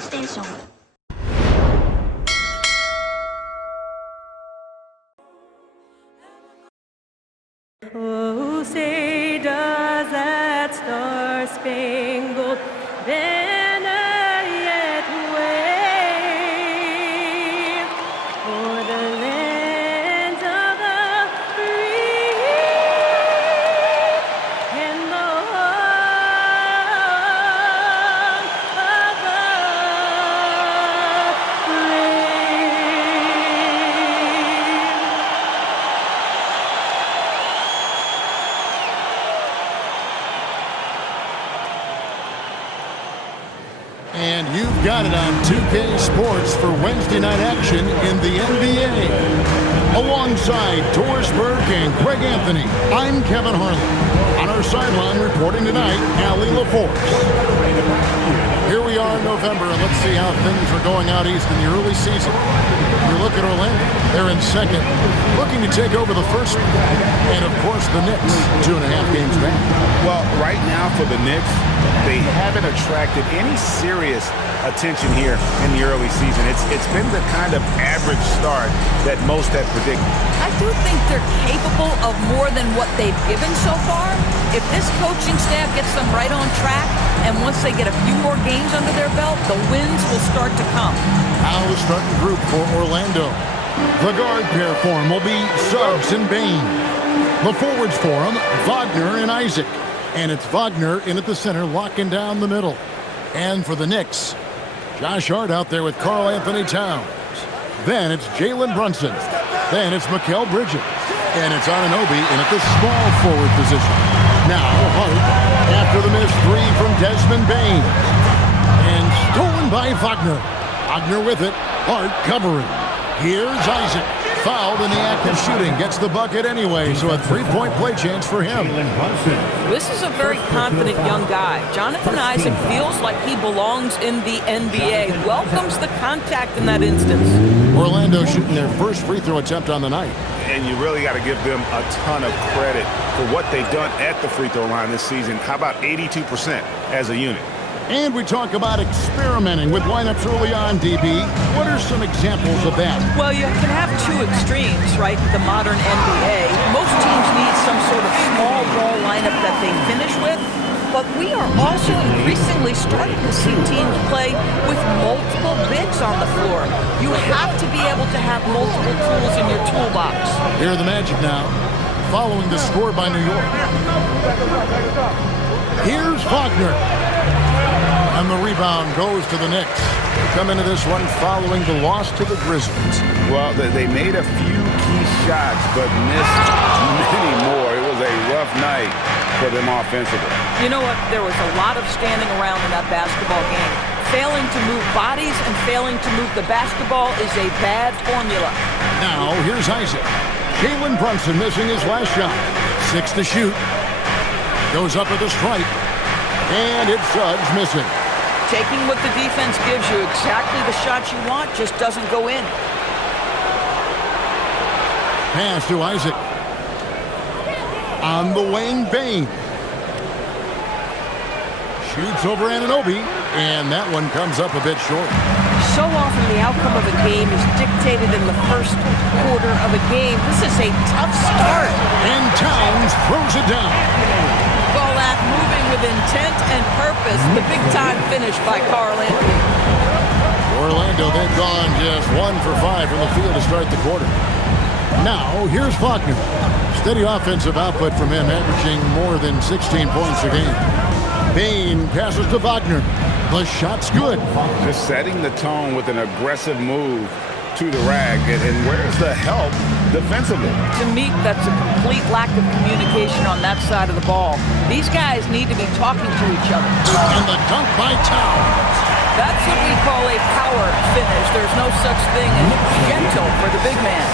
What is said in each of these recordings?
PlayStation. Oh, say does that star-spangled banner yet wave for the land of the free and the home of the And you've got it on 2K Sports for Wednesday night action in the NBA. Alongside Torsberg and Greg Anthony, I'm Kevin Harlan. On our sideline reporting tonight, Allie LaForce. Here we are in November, and let's see how things are going out east in the early season. You look at Orlando, they're in second, looking to take over the first, and of course the Knicks, 2.5 games back. Well, right now for the Knicks, they haven't attracted any serious attention here in the early season. It's been the kind of average start that most had predicted. I do think they're capable of more than what they've given so far. If this coaching staff gets them right on track, and once they get a few more games under their belt, the wins will start to come. Now the starting group for Orlando. The guard pair for him will be Suggs and Bain. The forwards for him, Wagner and Isaac. And it's Wagner in at the center, locking down the middle. And for the Knicks, Josh Hart out there with Karl Anthony Towns. Then it's Jalen Brunson. Then it's Mikal Bridges. And it's Anunoby in at the small forward position. Now Hart after the missed three from Desmond Bain. And stolen by Wagner. Wagner with it. Hart covering. Here's Isaac. Fouled in the act of shooting. Gets the bucket anyway, so a three-point play chance for him. This is a very confident young guy. Jonathan Isaac feels like he belongs in the NBA. Welcomes the contact in that instance. Orlando shooting their first free throw attempt on the night. And you really got to give them a ton of credit for what they've done at the free throw line this season. How about 82% as a unit? And we talk about experimenting with lineups early on, DB. What are some examples of that? Well, you can have two extremes, right? The modern NBA. Most teams need some sort of small ball lineup that they finish with. But we are also increasingly starting to see teams play with multiple bigs on the floor. You have to be able to have multiple tools in your toolbox. Here are the Magic now, following the score by New York. Here's Wagner. And the rebound goes to the Knicks. They come into this one following the loss to the Grizzlies. Well, they made a few key shots, but missed many more. It was a rough night for them offensively. You know what? There was a lot of standing around in that basketball game. Failing to move bodies and failing to move the basketball is a bad formula. Now, here's Isaac. Jalen Brunson missing his last shot. 6 to shoot. Goes up with a strike. And it's Suggs missing. Taking what the defense gives you, exactly the shot you want, just doesn't go in. Pass to Isaac. On the wing, Bain. Shoots over Anunoby, and that one comes up a bit short. So often the outcome of a game is dictated in the first quarter of a game. This is a tough start. And Towns throws it down. Call that moving with intent and purpose. The big-time finish by Karl Anthony. Orlando, they've gone just 1 for 5 from the field to start the quarter. Now, here's Wagner. Steady offensive output from him, averaging more than 16 points a game. Bain passes to Wagner. The shot's good. Just setting the tone with an aggressive move to the rag. And where's the help defensively? To me, that's a complete lack of communication on that side of the ball. These guys need to be talking to each other. And the dunk by Towns. That's what we call a power finish. There's no such thing as gentle for the big man.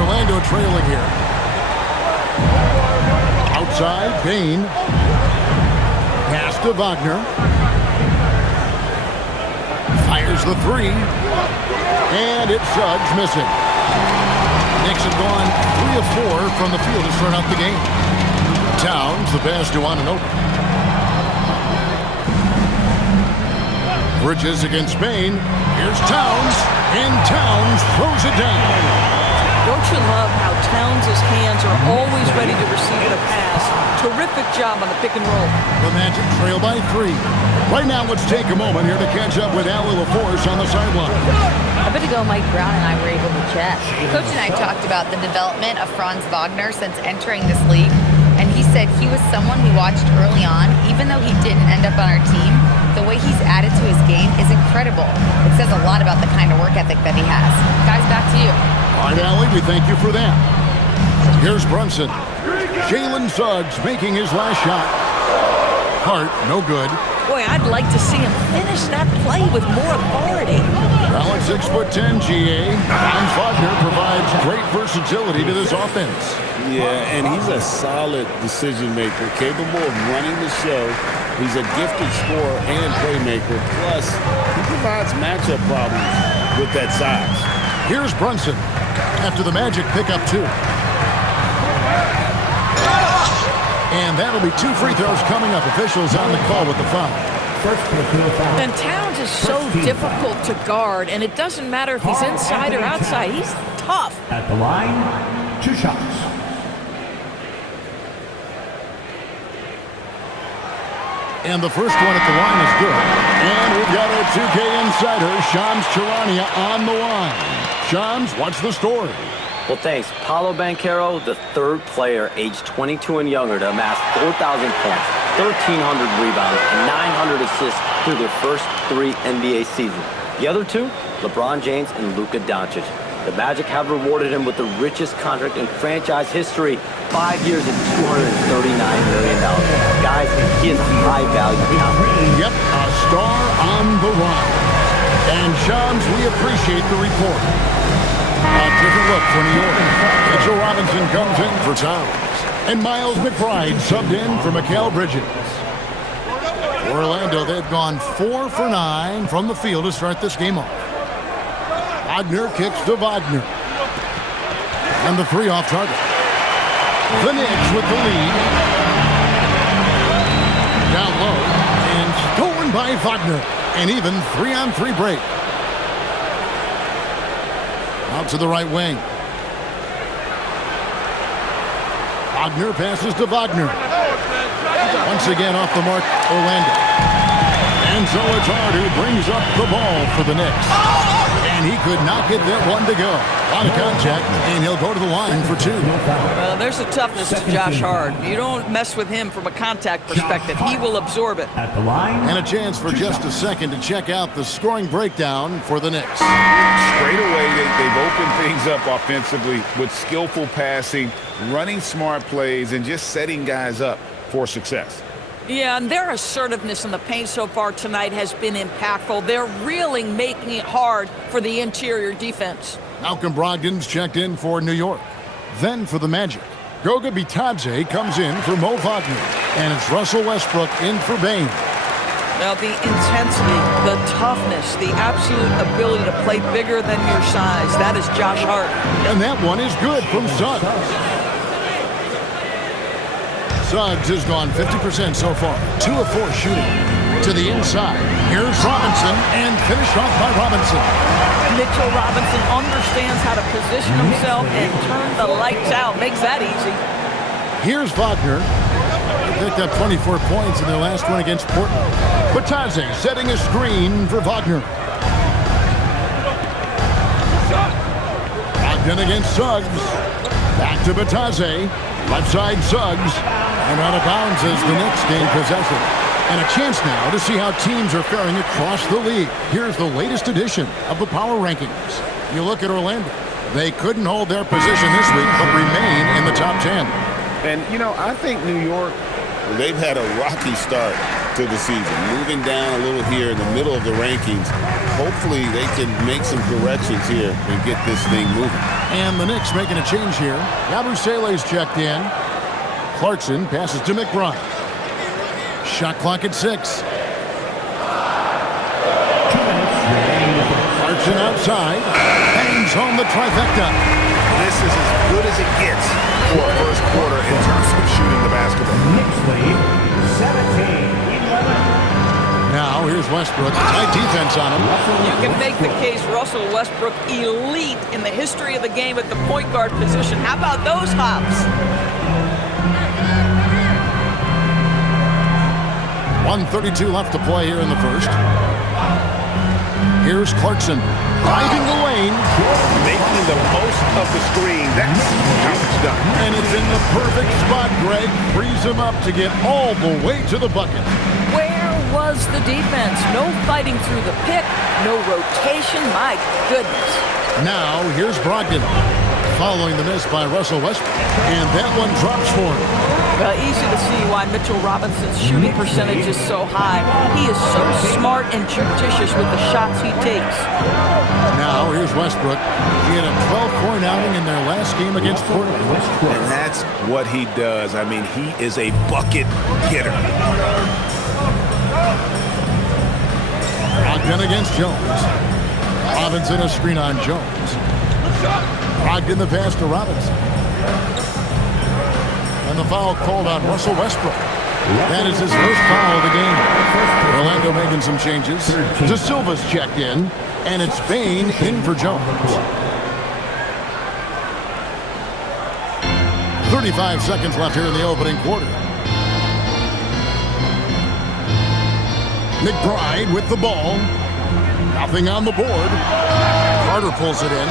Orlando trailing here. Outside, Bain. Pass to Wagner. Fires the three. And it's Suggs missing. Knicks have gone 3 of 4 from the field to start out the game. Towns, the pass to Anunoby. Bridges against Bain. Here's Towns, and Towns throws it down. Don't you love how Towns' hands are always ready to receive the pass? Terrific job on the pick and roll. The Magic trail by 3. Right now, let's take a moment here to catch up with Allie LaForce on the sideline. A bit ago, Mike Brown and I were able to chat. Coach and I talked about the development of Franz Wagner since entering this league, and he said he was someone we watched early on. Even though he didn't end up on our team, the way he's added to his game is incredible. It says a lot about the kind of work ethic that he has. Guys, back to you. All right, Allie, we thank you for that. Here's Brunson. Jalen Suggs making his last shot. Hart, no good. Boy, I'd like to see him finish that play with more authority. Well, at 6'10", GA, Franz Wagner provides great versatility to this offense. Yeah, and he's a solid decision maker, capable of running the show. He's a gifted scorer and playmaker. Plus, he provides matchup problems with that size. Here's Brunson after the Magic pick up 2. And that'll be 2 free throws coming up. Officials on the call with the foul. And Towns is so difficult to guard, and it doesn't matter if he's inside or outside. He's tough. At the line, 2 shots. And the first one at the line is good. And we've got our 2K insider, Shams Charania, on the line. Shams, what's the story? Well, thanks. Paolo Banchero, the third player aged 22 and younger to amass 4,000 points, 1,300 rebounds, and 900 assists through their first 3 NBA seasons. The other 2, LeBron James and Luka Doncic. The Magic have rewarded him with the richest contract in franchise history, 5 years and $239 million. Guys, he is a high-value talent. Yep, a star on the run. And Shams, we appreciate the report. A different look for New York. Mitchell Robinson comes in for Towns. And Miles McBride subbed in for Mikal Bridges. Orlando, they've gone 4 for 9 from the field to start this game off. Wagner kicks to Wagner. And the 3 off target. The Knicks with the lead. Down low. And stolen by Wagner. An even 3-on-3 break. Out to the right wing. Wagner passes to Wagner. Once again off the mark, Orlando. And so it's Hart who brings up the ball for the Knicks. And he could not get that one to go. A lot of contact, and he'll go to the line for 2. Well, there's a toughness to Josh Hart. You don't mess with him from a contact perspective. He will absorb it. At the line. And a chance for just a second to check out the scoring breakdown for the Knicks. Straight away, they've opened things up offensively with skillful passing, running smart plays, and just setting guys up for success. Yeah, and their assertiveness in the paint so far tonight has been impactful. They're really making it hard for the interior defense. Malcolm Brogdon's checked in for New York. Then for the Magic, Goga Bitadze comes in for Mo Wagner. And it's Russell Westbrook in for Bain. Now, the intensity, the toughness, the absolute ability to play bigger than your size, that is Josh Hart. And that one is good from Suggs. Suggs has gone 50% so far. 2 of 4 shooting. To the inside. Here's Robinson, and finished off by Robinson. Mitchell Robinson understands how to position himself and turn the lights out. Makes that easy. Here's Wagner. They picked up 24 points in their last one against Portland. Bitadze setting a screen for Wagner. Brogdon against Suggs. Back to Bitadze. Left side Suggs. And out of bounds as the Knicks gain possession. And a chance now to see how teams are faring across the league. Here's the latest edition of the power rankings. You look at Orlando. They couldn't hold their position this week, but remain in the top 10. And, you know, I think New York, they've had a rocky start to the season, moving down a little here in the middle of the rankings. Hopefully they can make some corrections here and get this thing moving. And the Knicks making a change here. Yabusele's checked in. Clarkson passes to McBride. Shot clock at 6. Clarkson outside. Hangs home the trifecta. This is as good as it gets for a first quarter in terms of shooting the basketball. Knicks lead 17-11. Now here's Westbrook. Tight defense on him. You can make the case Russell Westbrook elite in the history of the game at the point guard position. How about those hops? 1:32 left to play here in the first. Here's Clarkson driving the lane. Making the most of the screen. That's how it's done. And it's in the perfect spot. Greg frees him up to get all the way to the bucket. Where was the defense? No fighting through the pick, no rotation. My goodness. Now here's Brogdon following the miss by Russell Westbrook. And that one drops for him. Well, easy to see why Mitchell Robinson's shooting percentage is so high. He is so smart and judicious with the shots he takes. Now here's Westbrook. He had a 12-point outing in their last game against Portland. And that's what he does. I mean, he is a bucket getter. Brogdon against Jones. Robinson a screen on Jones. Brogdon the pass to Robinson. And the foul called on Russell Westbrook. That is his first foul of the game. Orlando making some changes. De Silva's checked in, and it's Bane in for Jones. 35 seconds left here in the opening quarter. McBride with the ball. Nothing on the board. Carter pulls it in.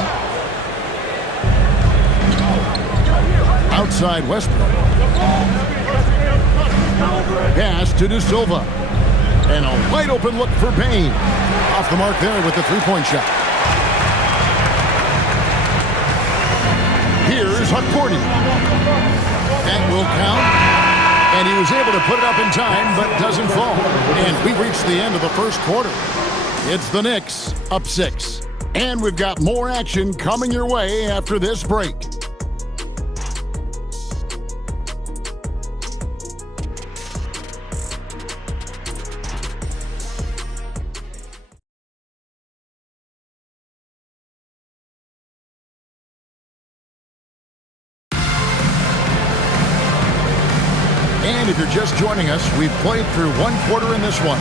Outside Westbrook. Pass to De Silva. And a wide open look for Payne. Off the mark there with the three-point shot. Here's Hukporti. That will count. And he was able to put it up in time, but doesn't fall. And we reached the end of the first quarter. It's the Knicks up 6. And we've got more action coming your way after this break. And if you're just joining us, we've played through one quarter in this one.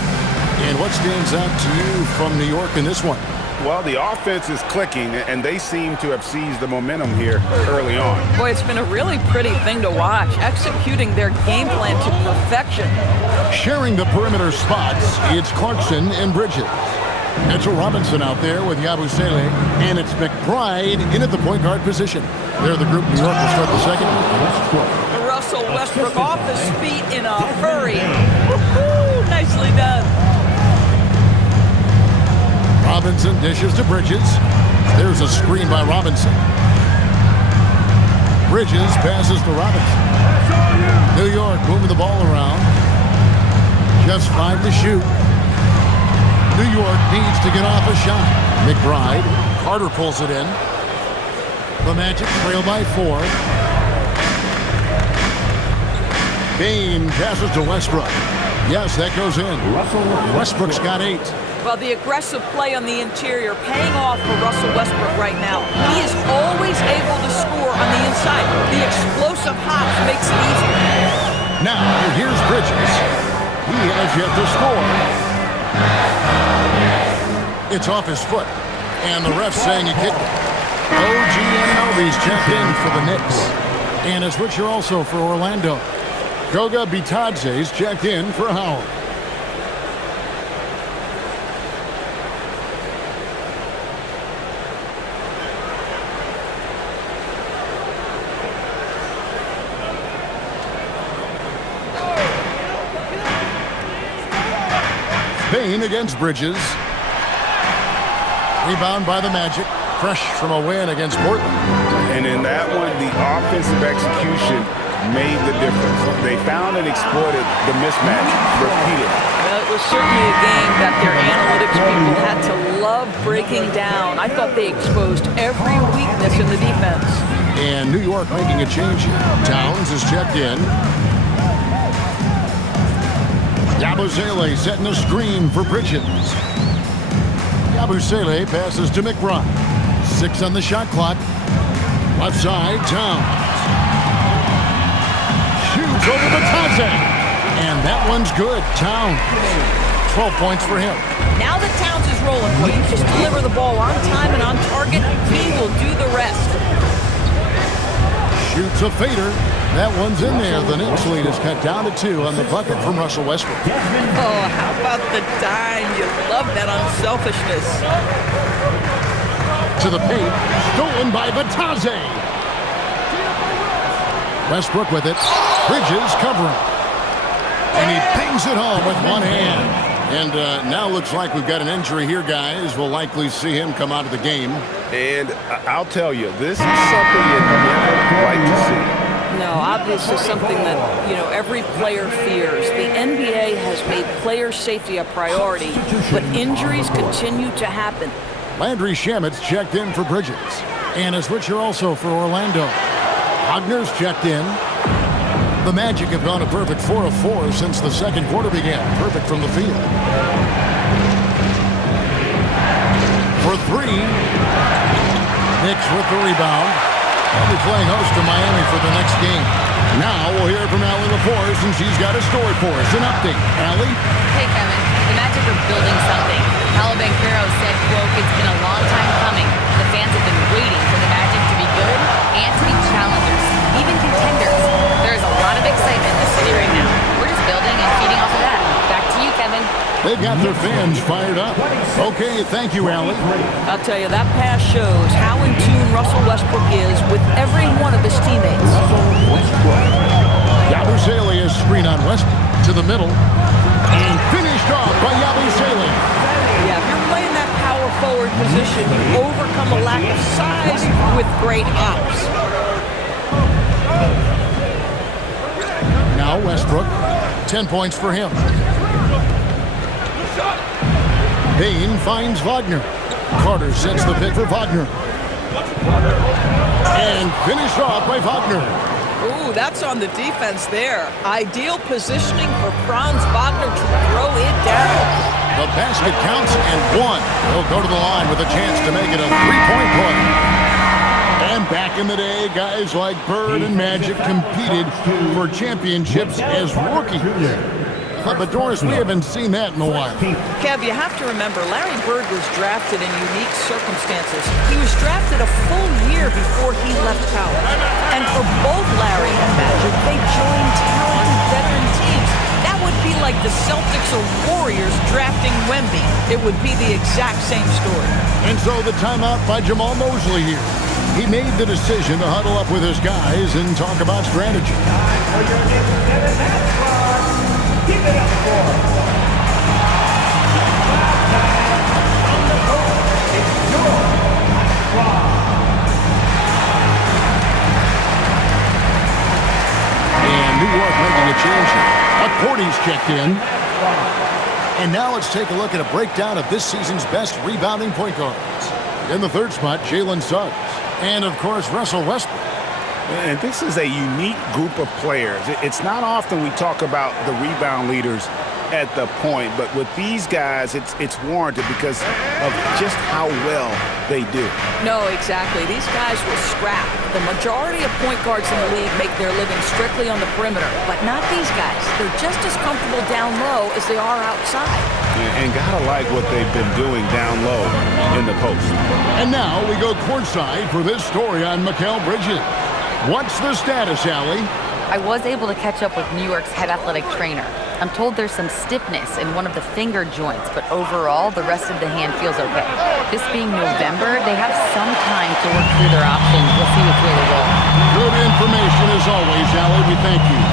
And what stands out to you from New York in this one? Well, the offense is clicking, and they seem to have seized the momentum here early on. Boy, it's been a really pretty thing to watch, executing their game plan to perfection. Sharing the perimeter spots, it's Clarkson and Bridges. Mitchell Robinson out there with Yabusele, and it's McBride in at the point guard position. They're the group. New York will start the second. Russell Westbrook off his feet in a hurry. Woo-hoo, nicely done. Robinson dishes to Bridges. There's a screen by Robinson. Bridges passes to Robinson. New York moving the ball around. Just 5 to shoot. New York needs to get off a shot. McBride. Carter pulls it in. The Magic trail by 4. Bane passes to Westbrook. Yes, that goes in. Westbrook's got 8. Well, the aggressive play on the interior paying off for Russell Westbrook right now. He is always able to score on the inside. The explosive hops makes it easy. Now, here's Bridges. He has yet to score. It's off his foot. And the ref's saying he kicked it. OG Anunoby's checked in for the Knicks. And a switcher also for Orlando. Goga Bitadze's checked in for Howard. Bane against Bridges. Rebound by the Magic. Fresh from a win against Portland. And in that one, the offensive execution made the difference. They found and exploited the mismatch repeatedly. Well, it was certainly a game that their analytics people had to love breaking down. I thought they exposed every weakness in the defense. And New York making a change here. Towns is checked in. Yabusele setting a screen for Bridges. Yabusele passes to McBride. 6 on the shot clock. Left side, Towns. Shoots over Bitadze. And that one's good. Towns. 12 points for him. Now that Towns is rolling, well, you just deliver the ball on time and on target, he will do the rest. Shoots a fader. That one's in there. The Knicks lead is cut down to 2 on the bucket from Russell Westbrook. Oh, how about the dime? You love that unselfishness. To the paint. Stolen by Batazze. Westbrook with it. Bridges covering. And he bangs it home with one hand. And now looks like we've got an injury here, guys. We'll likely see him come out of the game. And I'll tell you, this is something you never like to see. No, obviously something that, every player fears. The NBA has made player safety a priority, but injuries continue to happen. Landry Shamit's checked in for Bridges. And a switcher also for Orlando. Wagner's checked in. The Magic have gone a perfect 4 of 4 since the second quarter began. Perfect from the field. For 3. Knicks with the rebound. They'll be playing host to Miami for the next game. Now we'll hear from Allie LaForce, and she's got a story for us. An update. Allie? Hey, Kevin. The Magic are building something. Paolo Banchero said, quote, "It's been a long time coming. The fans have been waiting for the Magic to be good and to be challengers, even contenders. There is a lot of excitement in the city right now. We're just building and feeding off of that. Back to you, Kevin." They've got their fans fired up. Okay, thank you, Allie. I'll tell you, that pass shows how in tune Russell Westbrook is with every one of his teammates. Yabusele is screen on Westbrook to the middle. And finished off by Yabusele. Yeah, if you're playing that power forward position, you overcome a lack of size with great hops. Now Westbrook, 10 points for him. Payne finds Wagner. Carter sets the pick for Wagner. And finished off by Wagner. Ooh, that's on the defense there. Ideal positioning for Franz Wagner to throw it down. The basket counts and 1. He'll go to the line with a chance to make it a 3-point play. And back in the day, guys like Bird and Magic competed for championships as rookies. But Doris, we haven't seen that in a while. Kev, you have to remember, Larry Bird was drafted in unique circumstances. He was drafted a full year before he left college. And for both Larry and Magic, they joined talented veteran teams. That would be like the Celtics or Warriors drafting Wemby. It would be the exact same story. And so the timeout by Jamal Mosley here. He made the decision to huddle up with his guys and talk about strategy. Keep it up for on the court. It's your and New York making a change here. Cordy's checked in. And now let's take a look at a breakdown of this season's best rebounding point guards. In the third spot, Jalen Suggs. And, of course, Russell Westbrook. And this is a unique group of players. It's not often we talk about the rebound leaders at the point, but with these guys, it's warranted because of just how well they do. No, exactly. These guys will scrap. The majority of point guards in the league make their living strictly on the perimeter, but not these guys. They're just as comfortable down low as they are outside. And gotta like what they've been doing down low in the post. And now we go courtside for this story on Mikal Bridges. What's the status, Allie? I was able to catch up with New York's head athletic trainer. I'm told there's some stiffness in one of the finger joints, but overall, the rest of the hand feels okay. This being November, they have some time to work through their options. We'll see which way they roll. Good information as always, Allie. We thank you.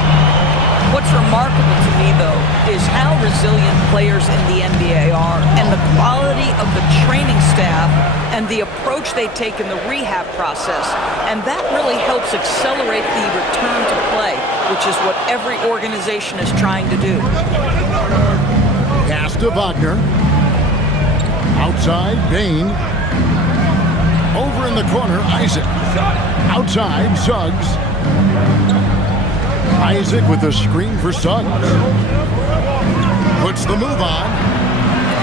What's remarkable to me, though, is how resilient players in the NBA are and the quality of the training staff and the approach they take in the rehab process. And that really helps accelerate the return to play, which is what every organization is trying to do. Pass to Wagner. Outside, Bain. Over in the corner, Isaac. Outside, Suggs. Isaac with a screen for Suggs. Puts the move on.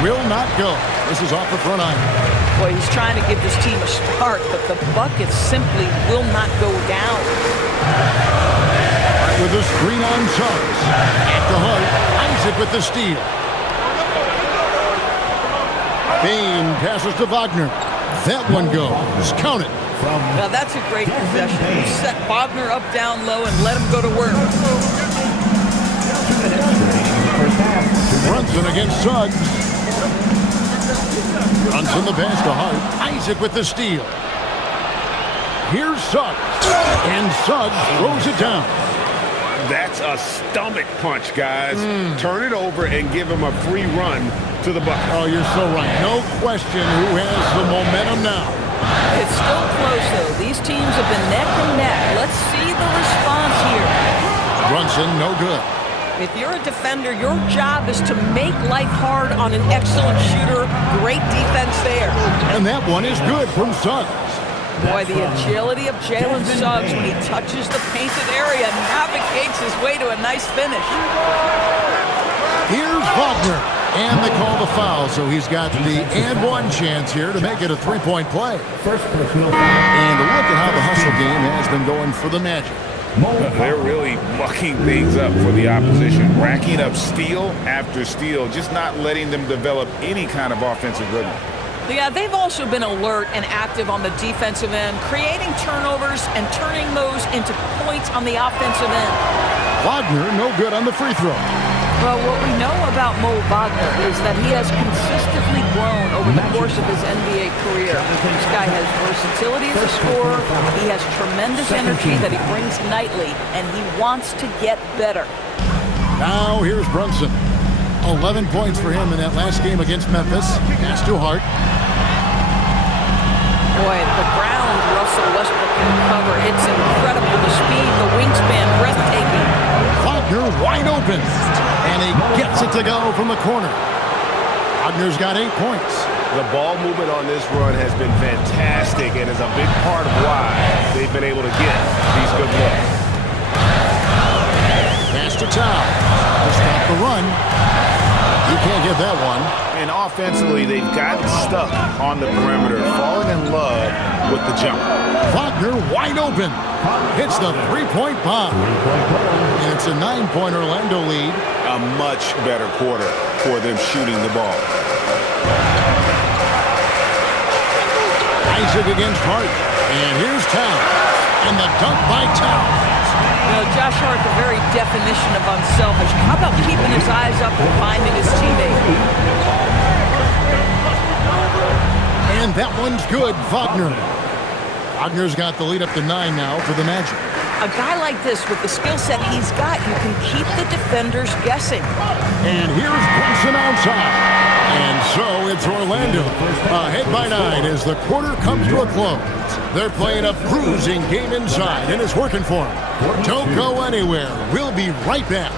Will not go. This is off the front iron. Boy, he's trying to give his team a spark, but the bucket simply will not go down. With a screen on Suggs. At the heart, Isaac with the steal. Bain passes to Wagner. That one goes. Count it. Now that's a great possession. You set Wagner up down low and let him go to work. Brunson against Suggs. Brunson the pass to Hart. Isaac with the steal. Here's Suggs. And Suggs throws it down. That's a stomach punch, guys. Turn it over and give him a free run to the bucket. Oh, you're so right. No question who has the momentum now. It's still close, though. These teams have been neck and neck. Let's see the response here. Brunson, no good. If you're a defender, your job is to make life hard on an excellent shooter. Great defense there. And that one is good from Suggs. Boy, the agility of Jalen Suggs when he touches the painted area navigates his way to a nice finish. Here's Wagner. And they call the foul, so he's got the and one chance here to make it a three-point play. And look at how the hustle game has been going for the Magic. They're really mucking things up for the opposition, racking up steal after steal, just not letting them develop any kind of offensive rhythm. Yeah, they've also been alert and active on the defensive end, creating turnovers and turning those into points on the offensive end. Wagner, no good on the free throw. Well, what we know about Mo Wagner is that he has consistently grown over the course of his NBA career. This guy has versatility as a scorer. He has tremendous energy that he brings nightly, and he wants to get better. Now here's Brunson. 11 points for him in that last game against Memphis. Pass to Hart. Boy, the ground Russell Westbrook can cover. It's incredible. The speed, the wingspan, breathtaking. Wagner wide open. And he gets it to go from the corner. Wagner's got 8 points. The ball movement on this run has been fantastic and is a big part of why they've been able to get these good looks. Pass to Tao. To stop the run. You can't get that one. And offensively, they've gotten stuck on the perimeter, falling in love with the jump. Wagner wide open. Hits the three-point bomb. And it's a 9-point Orlando lead. A much better quarter for them shooting the ball. Isaac against Hart. And here's Tao. And the dunk by Tao. You know, Josh Hart, the very definition of unselfish. How about keeping his eyes up and finding his teammate? And that one's good, Wagner. Wagner's got the lead up to 9 now for the Magic. A guy like this, with the skill set he's got, you can keep the defenders guessing. And here's Brunson outside. And so it's Orlando ahead by 9 as the quarter comes to a close. They're playing a bruising game inside, and it's working for them. Don't go anywhere. We'll be right back.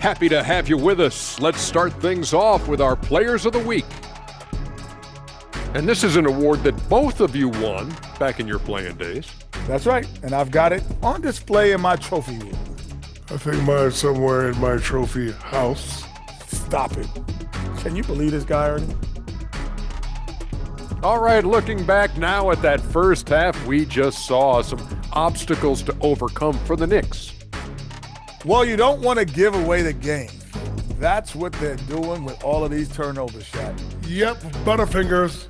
Happy to have you with us. Let's start things off with our Players of the Week. And this is an award that both of you won back in your playing days. That's right, and I've got it on display in my trophy room. I think mine's somewhere in my trophy house. Stop it. Can you believe this guy, Ernie? All right, looking back now at that first half, we just saw some obstacles to overcome for the Knicks. Well, you don't want to give away the game. That's what they're doing with all of these turnovers, Shaq. Yep, Butterfingers.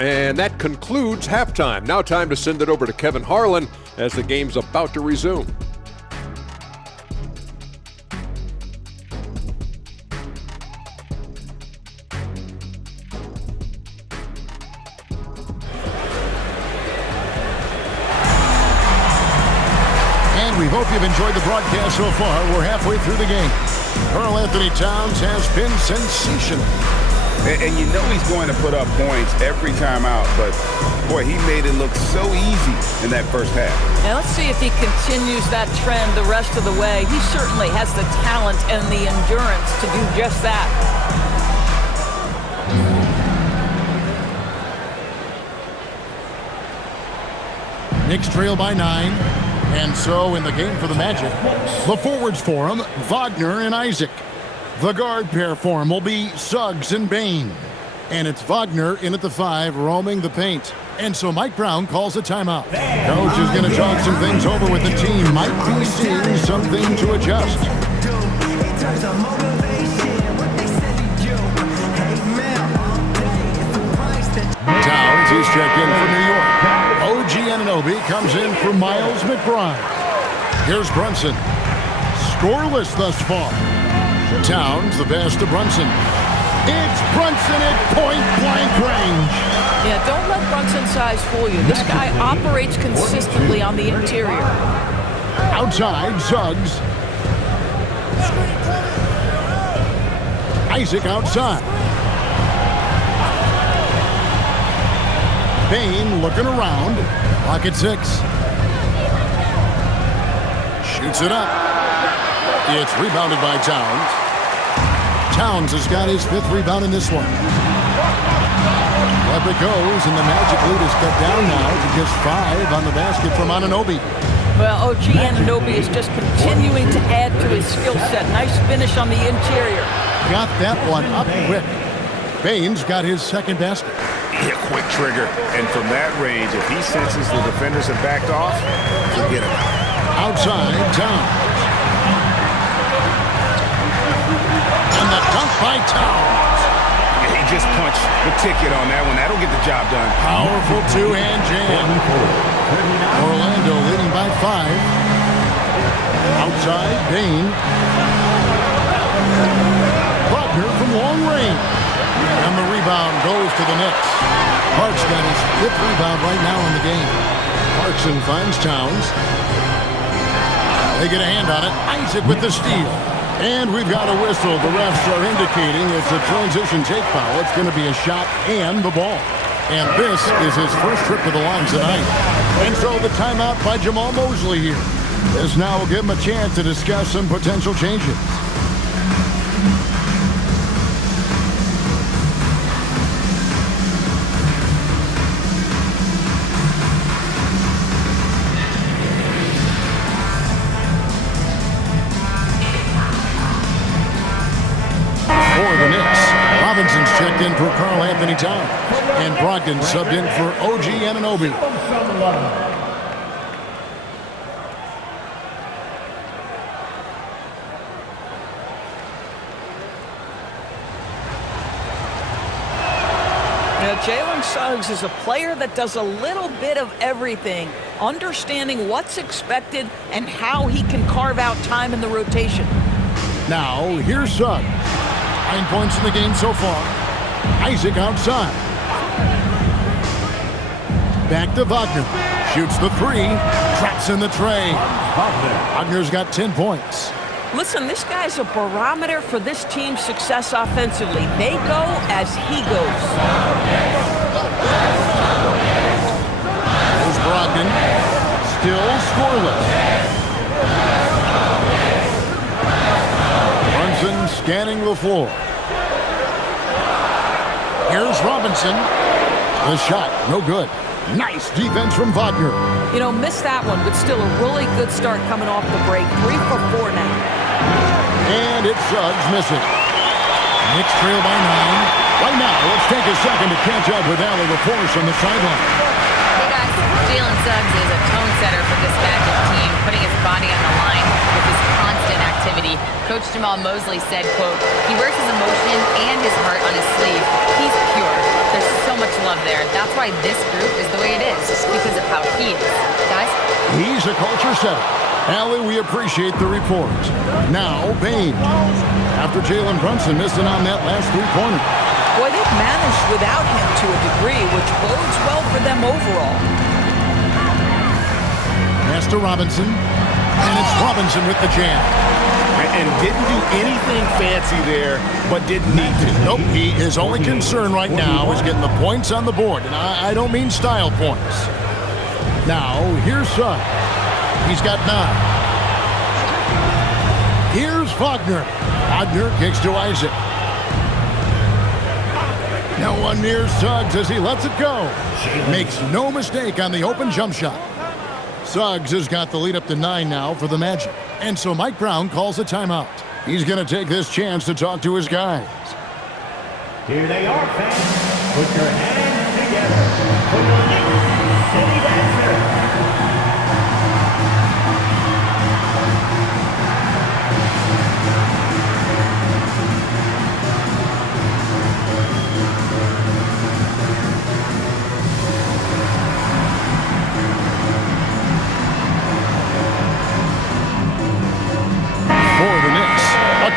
And that concludes halftime. Now time to send it over to Kevin Harlan as the game's about to resume. We hope you've enjoyed the broadcast so far. We're halfway through the game. Karl Anthony Towns has been sensational. And you know he's going to put up points every time out, but boy, he made it look so easy in that first half. Now let's see if he continues that trend the rest of the way. He certainly has the talent and the endurance to do just that. Knicks trail by 9. And so in the game for the Magic, the forwards for him, Wagner and Isaac. The guard pair for him will be Suggs and Bain. And it's Wagner in at the 5, roaming the paint. And so Mike Brown calls a timeout. Coach is going to talk some things over with the team. Might be seeing something to adjust. Towns is checked in for New York. OG Anunoby comes in for Miles McBride. Here's Brunson. Scoreless thus far. Towns, the pass to Brunson. It's Brunson at point-blank range. Yeah, don't let Brunson's size fool you. This guy operates consistently on the interior. Outside, Suggs. Isaac outside. Bain looking around. Clock at 6. Shoots it up. It's rebounded by Towns. Towns has got his 5th rebound in this one. Up it goes, and the Magic lead is cut down now to just 5 on the basket from Anunoby. Well, OG Anunoby is just continuing to add to his skill set. Nice finish on the interior. Got that one up quick. Bain's got his 2nd basket. Yeah, quick trigger. And from that range, if he senses the defenders have backed off, forget it. Outside, Towns. And the dunk by Towns. Yeah, he just punched the ticket on that one. That'll get the job done. Powerful 2-hand jam. Orlando leading by 5. Outside, Bain. Wagner from long range. And the rebound goes to the Knicks. Parks got his 5th rebound right now in the game. Clarkson finds Towns. They get a hand on it. Isaac with the steal. And we've got a whistle. The refs are indicating it's a transition take foul. It's going to be a shot and the ball. And this is his first trip to the line tonight. And so the timeout by Jamal Mosley here. This now will give him a chance to discuss some potential changes. For the Knicks, Robinson's checked in for Karl Anthony Towns. And Brogdon subbed in for OG Anunoby. Jalen Suggs is a player that does a little bit of everything, understanding what's expected and how he can carve out time in the rotation. Now, here's Suggs. 9 points in the game so far. Isaac outside. Back to Wagner. Shoots the 3. Traps in the tray. Wagner's got 10 points. Listen, this guy's a barometer for this team's success offensively. They go as he goes. There's Brogdon. Still scoreless. Brunson scanning the floor. Here's Robinson. The shot, no good. Nice defense from Wagner. You know, missed that one, but still a really good start coming off the break. 3 for 4 now. And it's Suggs missing. Knicks trail by 9. Right now, let's take a second to catch up with Allie LaForce on the sideline. Hey guys, Jalen Suggs is a tone setter for this Magic team, putting his body on the line with his constant activity. Coach Jamal Mosley said, quote, he wears his emotion and his heart on his sleeve. He's pure. There's so much love there. That's why this group is the way it is, because of how he is. Guys? He's a culture setter. Allie, we appreciate the report. Now, Bain. After Jalen Brunson missing on that last 3-pointer. Boy, they've managed without him to a degree, which bodes well for them overall. Pass to Robinson. And it's Robinson with the jam. And didn't do anything fancy there, but didn't need to. Nope, his only concern right now is getting the points on the board. And I don't mean style points. Now, here's Suggs. He's got 9. Here's Wagner. Wagner kicks to Isaac. No one near Suggs as he lets it go. Makes no mistake on the open jump shot. Suggs has got the lead up to 9 now for the Magic. And so Mike Brown calls a timeout. He's going to take this chance to talk to his guys. Here they are, fans. Put your hands together for the Knicks City Dancer.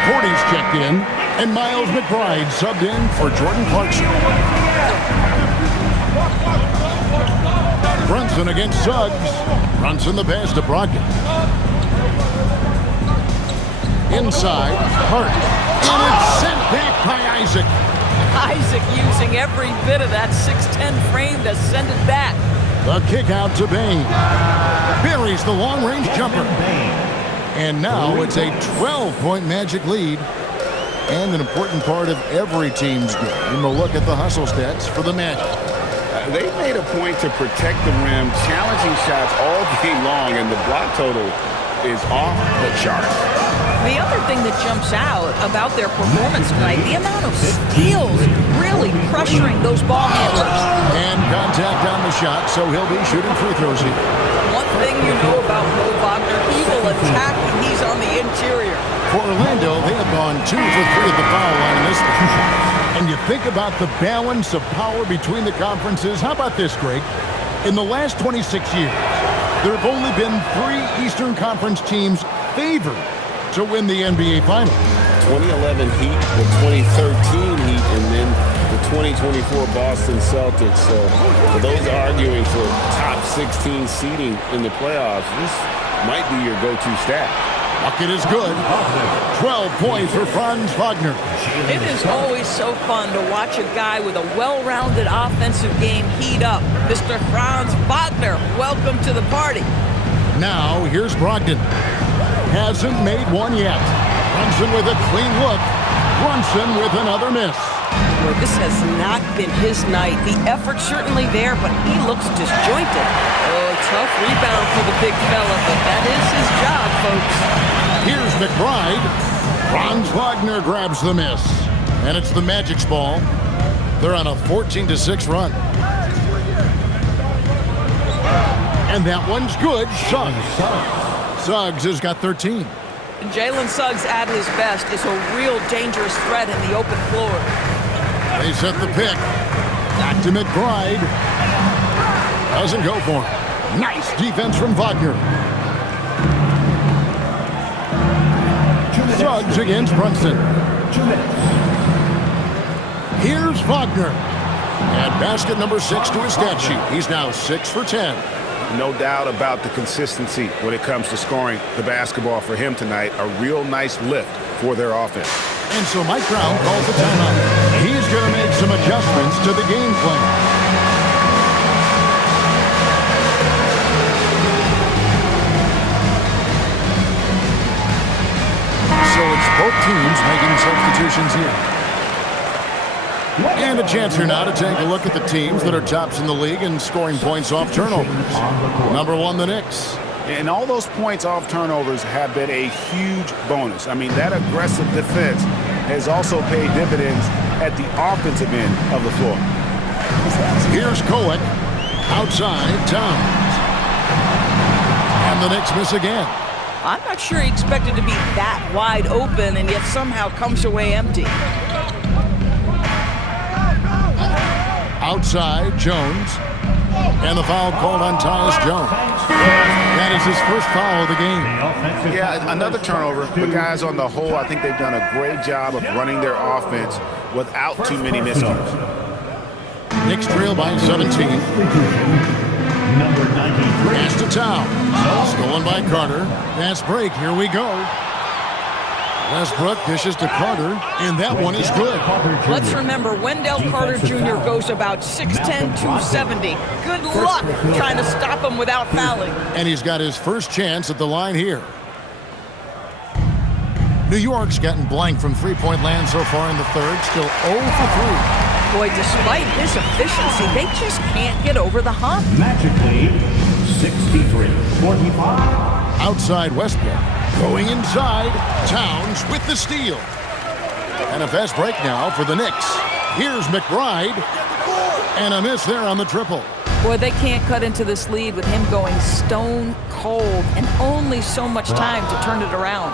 Cordy's checked in, and Miles McBride subbed in for Jordan Clarkson. Brunson against Suggs. Brunson the pass to Brogdon. Inside, Hart. And it's sent back by Isaac. Isaac using every bit of that 6'10 frame to send it back. The kick out to Bain. Buries the long-range jumper. And now it's a 12-point Magic lead. And an important part of every team's game, a look at the hustle stats for the Magic. They made a point to protect the rim, challenging shots all game long, and the block total is off the chart. The other thing that jumps out about their performance tonight, the amount of steals really pressuring those ball handlers. And contact on the shot, so he'll be shooting free throws here. One thing you know about Mo Wagner, he will attack when he's on the interior. For Orlando, they have gone 2 for 3 at the foul line in this game. And you think about the balance of power between the conferences. How about this, Greg? In the last 26 years, there have only been 3 Eastern Conference teams favored to win the NBA Finals. 2011 Heat, the 2013 Heat, and then the 2024 Boston Celtics. So for those arguing for top 16 seeding in the playoffs, this might be your go-to stat. Bucket is good. 12 points for Franz Wagner. It is always so fun to watch a guy with a well-rounded offensive game heat up. Mr. Franz Wagner, welcome to the party. Now, here's Brogdon. Hasn't made one yet. Brunson with a clean look. Brunson with another miss. Well, this has not been his night. The effort's certainly there, but he looks disjointed. Oh, tough rebound for the big fella, but that is his job, folks. Here's McBride. Franz Wagner grabs the miss. And it's the Magic's ball. They're on a 14-6 run. And that one's good. Suggs has got 13. Jalen Suggs at his best is a real dangerous threat in the open floor. They set the pick. Back to McBride. Doesn't go for him. Nice defense from Wagner. Suggs against Brunson. Here's Wagner. And basket number 6 to his stat sheet. He's now 6 for 10. No doubt about the consistency when it comes to scoring the basketball for him tonight. A real nice lift for their offense. And so Mike Brown calls a timeout. He's going to make some adjustments to the game plan. So it's both teams making substitutions here. And a chance here now to take a look at the teams that are tops in the league in scoring points off turnovers. Number 1, the Knicks. And all those points off turnovers have been a huge bonus. I mean, that aggressive defense has also paid dividends at the offensive end of the floor. Here's Kolek. Outside, Towns. And the Knicks miss again. I'm not sure he expected to be that wide open and yet somehow comes away empty. Outside, Jones. And the foul called on Tyus Jones. That is his first foul of the game. Yeah, another turnover. But guys, on the whole, I think they've done a great job of running their offense without too many miscues. Knicks trail by 17. Number 93. Pass to Towns. Stolen by Carter. Fast break. Here we go. Westbrook dishes to Carter, and that one is good. Let's remember, Wendell Carter Jr. goes about 6'10", 270. Good luck trying to stop him without fouling. And he's got his first chance at the line here. New York's gotten blank from three-point land so far in the third, still 0 for 3. Boy, despite his efficiency, they just can't get over the hump. Magic lead, 63. 25. Outside Westbrook. Going inside. Towns with the steal. And a fast break now for the Knicks. Here's McBride. And a miss there on the triple. Boy, they can't cut into this lead with him going stone cold and only so much time to turn it around.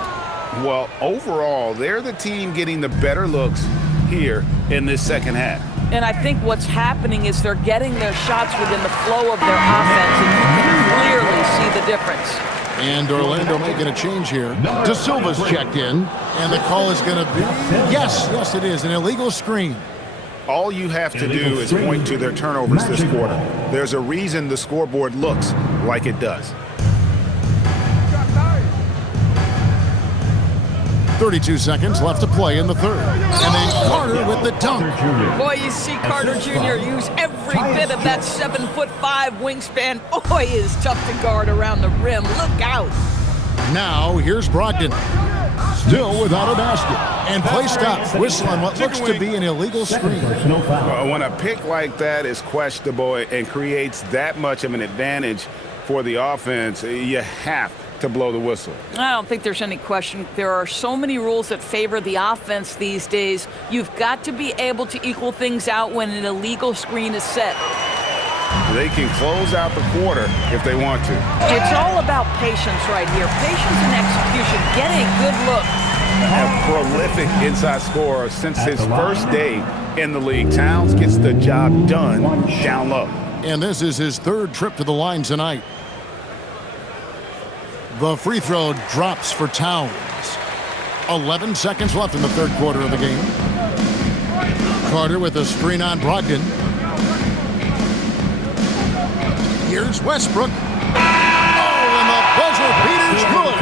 Well, overall, they're the team getting the better looks here in this second half. And I think what's happening is they're getting their shots within the flow of their offense, and you can clearly see the difference. And Orlando making a change here. De Silva's checked in, and the call is going to be, yes, it is, an illegal screen. All you have to do is point to their turnovers this quarter. There's a reason the scoreboard looks like it does. 32 seconds left to play in the third. And then Carter with the dunk. Boy, you see Carter Jr. use every bit of that 7'5" wingspan. Boy, he is tough to guard around the rim. Look out. Now, here's Brogdon. Still without a basket. And play stops. Whistle on what looks to be an illegal screen. When a pick like that is questionable and creates that much of an advantage for the offense, you have to blow the whistle. I don't think there's any question. There are so many rules that favor the offense these days. You've got to be able to equal things out when an illegal screen is set. They can close out the quarter if they want to. It's all about patience right here. Patience and execution. Get a good look. A prolific inside scorer since his first day in the league. Towns gets the job done down low. And this is his third trip to the line tonight. The free throw drops for Towns. 11 seconds left in the third quarter of the game. Carter with a screen on Brogdon. Here's Westbrook. Oh, and the buzzer beater's good.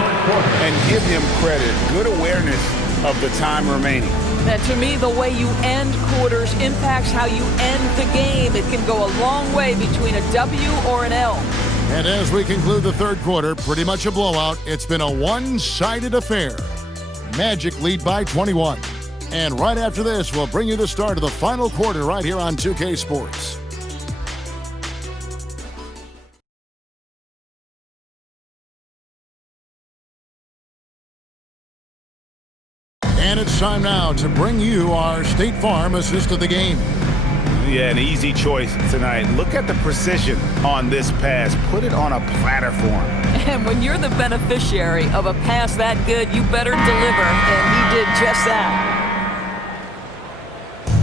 And give him credit. Good awareness of the time remaining. Now, to me, the way you end quarters impacts how you end the game. It can go a long way between a W or an L. And as we conclude the third quarter, pretty much a blowout. It's been a one-sided affair. Magic lead by 21. And right after this, we'll bring you the start of the final quarter right here on 2K Sports. And it's time now to bring you our State Farm assist of the game. Yeah, an easy choice tonight. Look at the precision on this pass. Put it on a platter for him. And when you're the beneficiary of a pass that good, you better deliver, and he did just that.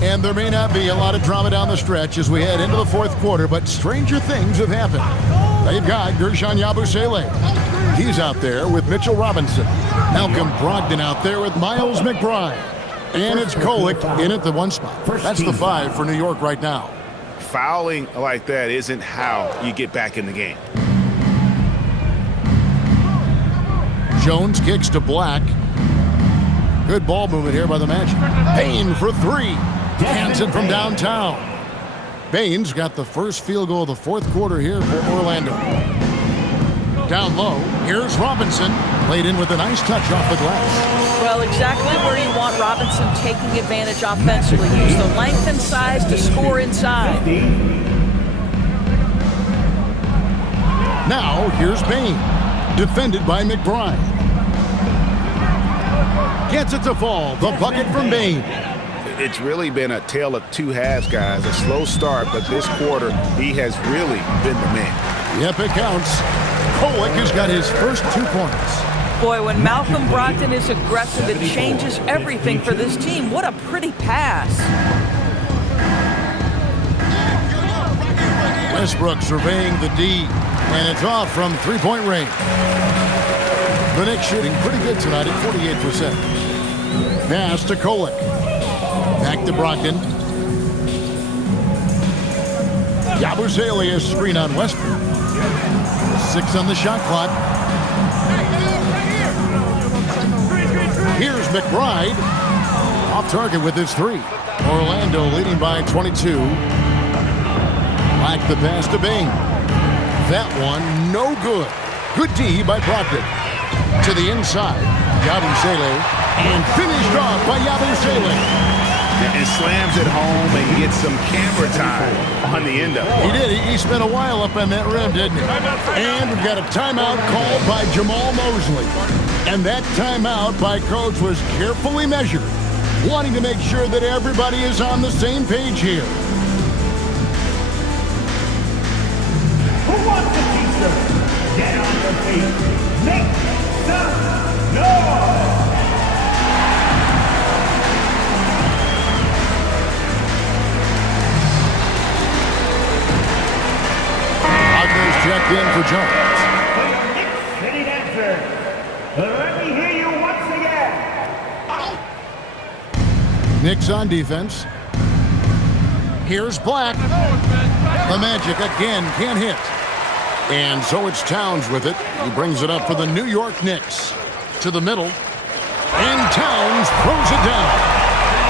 And there may not be a lot of drama down the stretch as we head into the fourth quarter, but stranger things have happened. They've got Gershon Yabusele. He's out there with Mitchell Robinson. Malcolm Brogdon out there with Miles McBride. And it's Kolek in at the one spot. That's the 5 for New York right now. Fouling like that isn't how you get back in the game. Jones kicks to Black. Good ball movement here by the Magic. Payne for 3. Hanson from downtown. Payne's got the first field goal of the fourth quarter here for Orlando. Down low, here's Robinson. Played in with a nice touch off the glass. Well, exactly where you want Robinson taking advantage offensively. Use the length and size to score inside. Now, here's Payne. Defended by McBride. Gets it to fall. The bucket from Payne. It's really been a tale of two halves, guys. A slow start, but this quarter, he has really been the man. Yep, it counts. Kolek has got his first 2 points. Boy, when Malcolm Brogdon is aggressive, it changes everything for this team. What a pretty pass. Westbrook surveying the D, and it's off from three-point range. The Knicks shooting pretty good tonight at 48%. Pass to Kolek. Back to Brogdon. Yabusele is screen on Westbrook. 6 on the shot clock. Here's McBride. Off target with his 3. Orlando leading by 22. Black the pass to Bing. That one no good. Good D by Brogdon. To the inside. Yabusele. And finished off by Yabusele. and slams it home and gets some camera time on the end of it. He did. He spent a while up on that rim, didn't he? And we've got a timeout called by Jamal Mosley. And that timeout by Coach was carefully measured, wanting to make sure that everybody is on the same page here. Who wants a pizza? Get on your feet. Make some noise. Wagner's checked in for Jones. For your Knicks City Dancer. Let me hear you once again. Knicks on defense. Here's Black. The Magic again can't hit. And so it's Towns with it. He brings it up for the New York Knicks. To the middle. And Towns throws it down.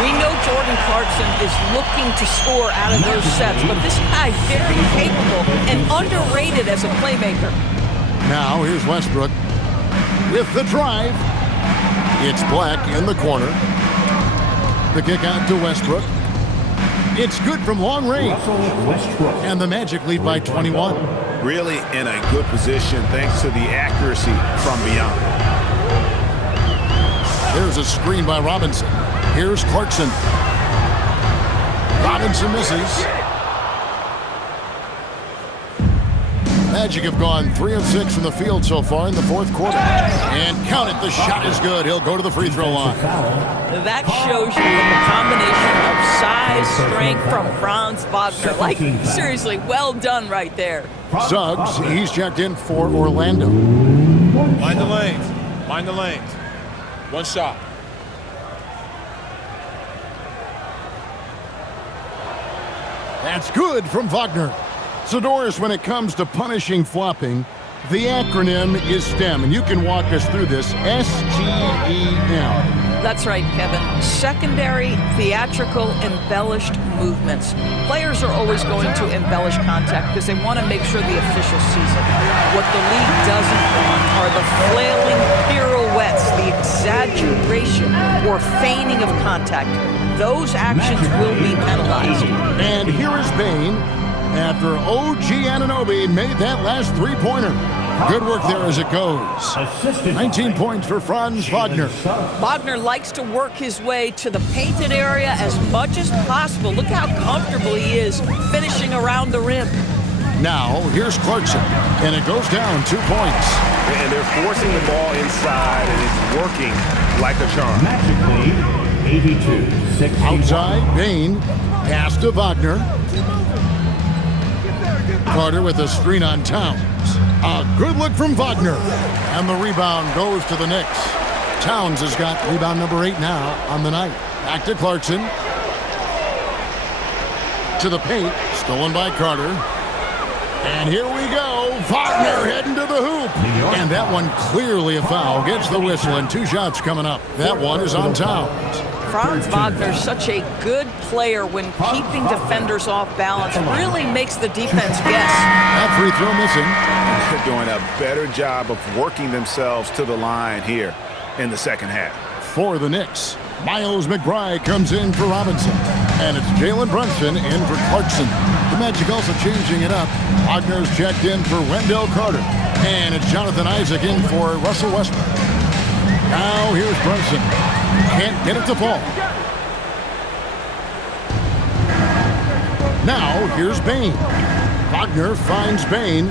We know Jordan Clarkson is looking to score out of those sets, but this guy very capable and underrated as a playmaker. Now here's Westbrook with the drive. It's Black in the corner. The kick out to Westbrook. It's good from long range. And the Magic lead by 21. Really in a good position thanks to the accuracy from beyond. There's a screen by Robinson. Here's Clarkson. Robinson misses. Magic have gone 3 of 6 from the field so far in the fourth quarter. And count it, the shot is good. He'll go to the free throw line. That shows you the combination of size, strength from Franz Wagner. Like, seriously, well done right there. Suggs, he's checked in for Orlando. Mind the lanes. Mind the lanes. One shot. That's good from Wagner. So, Doris, when it comes to punishing flopping, the acronym is STEM, and you can walk us through this. S-T-E-M. That's right, Kevin. Secondary, theatrical, embellished movements. Players are always going to embellish contact because they want to make sure the official sees it. What the league doesn't want are the flailing pirouettes, the exaggeration or feigning of contact. Those actions will be penalized. And here is Bain after OG Anunoby made that last three-pointer. Good work there as it goes. 19 points for Franz Wagner. Wagner likes to work his way to the painted area as much as possible. Look how comfortable he is finishing around the rim. Now, here's Clarkson, and it goes down 2 points. And they're forcing the ball inside, and it's working like a charm. Magically, 82-61. Outside, Bain, pass to Wagner. Carter with a screen on Towns. A good look from Wagner. And the rebound goes to the Knicks. Towns has got rebound number 8 now on the night. Back to Clarkson. To the paint. Stolen by Carter. And here we go. Wagner heading to the hoop. And that one clearly a foul. Gets the whistle and 2 shots coming up. That one is on Towns. Franz Wagner's such a good player when keeping defenders off balance. Really makes the defense guess. That free throw missing. They're doing a better job of working themselves to the line here in the second half. For the Knicks, Miles McBride comes in for Robinson. And it's Jalen Brunson in for Clarkson. The Magic also changing it up. Wagner's checked in for Wendell Carter. And it's Jonathan Isaac in for Russell Westbrook. Now here's Brunson. Can't get it to fall. Now here's Bain. Wagner finds Bain.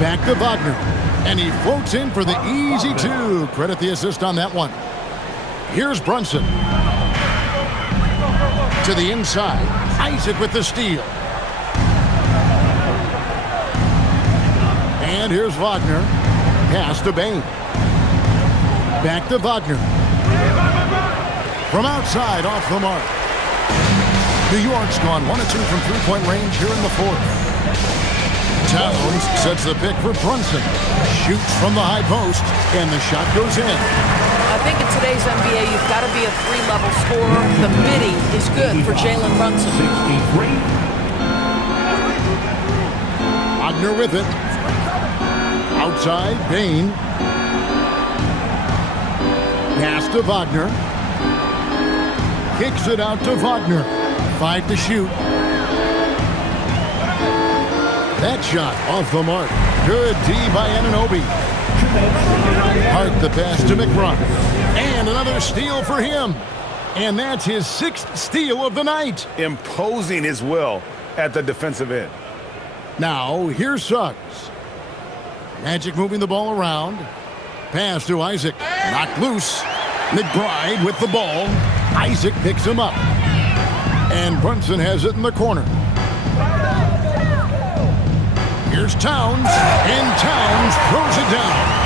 Back to Wagner. And he floats in for the easy 2. Credit the assist on that one. Here's Brunson. To the inside. Isaac with the steal. And here's Wagner. Pass to Bain. Back to Wagner. From outside, off the mark. New York's gone 1 of 2 from three-point range here in the fourth. Towns sets the pick for Brunson. Shoots from the high post, and the shot goes in. I think in today's NBA, you've got to be a 3-level scorer. The midi is good for Jalen Brunson. 63. Wagner with it. Outside, Bain. Pass to Wagner. Kicks it out to Wagner. 5 to shoot. That shot off the mark. Good D by Anunoby. Hart the pass to McBride. And another steal for him. And that's his 6th steal of the night. Imposing his will at the defensive end. Now, here's Suggs. Magic moving the ball around. Pass to Isaac. Knocked loose. McBride with the ball. Isaac picks him up. And Brunson has it in the corner. Here's Towns. And Towns throws it down.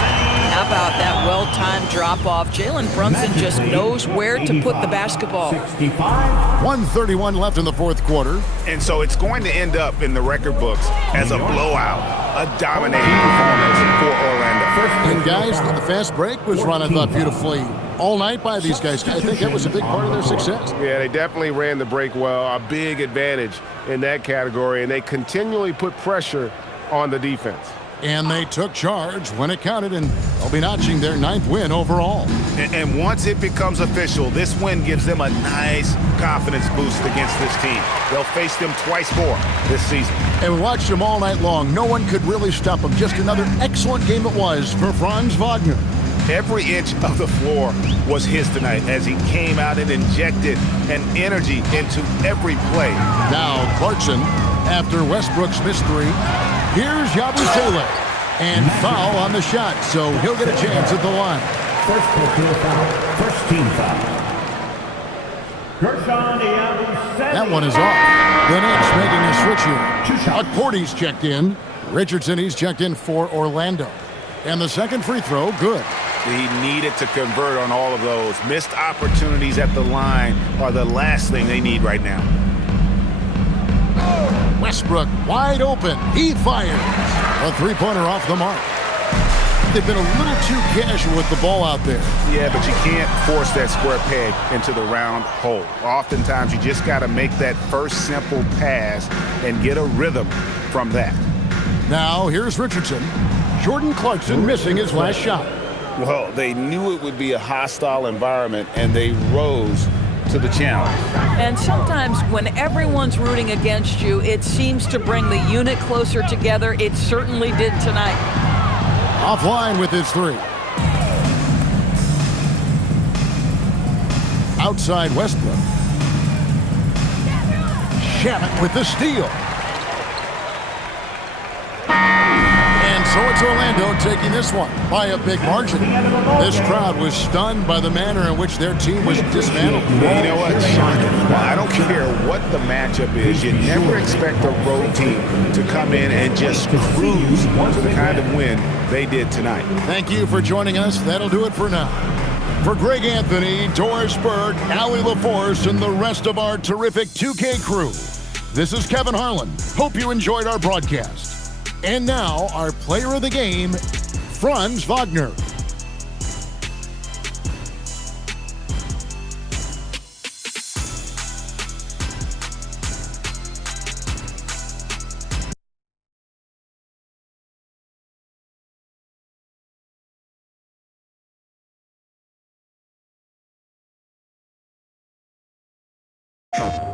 How about that well-timed drop-off? Jalen Brunson just knows where to put the basketball. 1:31 left in the fourth quarter. And so it's going to end up in the record books as a blowout, a dominating performance for Orlando. And guys, the fast break was run, I thought, beautifully all night by these guys. I think that was a big part of their success. Yeah, they definitely ran the break well. A big advantage in that category, and they continually put pressure on the defense. And they took charge when it counted, and they'll be notching their 9th win overall. And once it becomes official, this win gives them a nice confidence boost against this team. They'll face them twice more this season. And we watched them all night long. No one could really stop them. Just another excellent game it was for Franz Wagner. Every inch of the floor was his tonight as he came out and injected an energy into every play. Now Clarkson, after Westbrook's missed 3, here's Yabusele. And foul on the shot, so he'll get a chance at the line. First personal foul. First team foul. Gershon Yabusele. That one is off. The Knicks making a switch here. Accordy's checked in. Richardson, he's checked in for Orlando. And the second free throw, good. He needed to convert on all of those. Missed opportunities at the line are the last thing they need right now. Westbrook wide open. He fires. A three-pointer off the mark. They've been a little too casual with the ball out there. Yeah, but you can't force that square peg into the round hole. Oftentimes, you just got to make that first simple pass and get a rhythm from that. Now, here's Richardson. Jordan Clarkson missing his last shot. Well, they knew it would be a hostile environment, and they rose to the challenge. And sometimes when everyone's rooting against you, it seems to bring the unit closer together. It certainly did tonight. Offline with his 3. Outside Westbrook. Shamit with the steal. And so it's Orlando taking this one by a big margin. This crowd was stunned by the manner in which their team was dismantled. You know what? Shocking. Well, I don't care what the matchup is. You never expect a road team to come in and just cruise to the kind of win they did tonight. Thank you for joining us. That'll do it for now. For Greg Anthony, Doris Burke, Allie LaForce, and the rest of our terrific 2K crew, this is Kevin Harlan. Hope you enjoyed our broadcast. And now, our player of the game, Franz Wagner. Trump.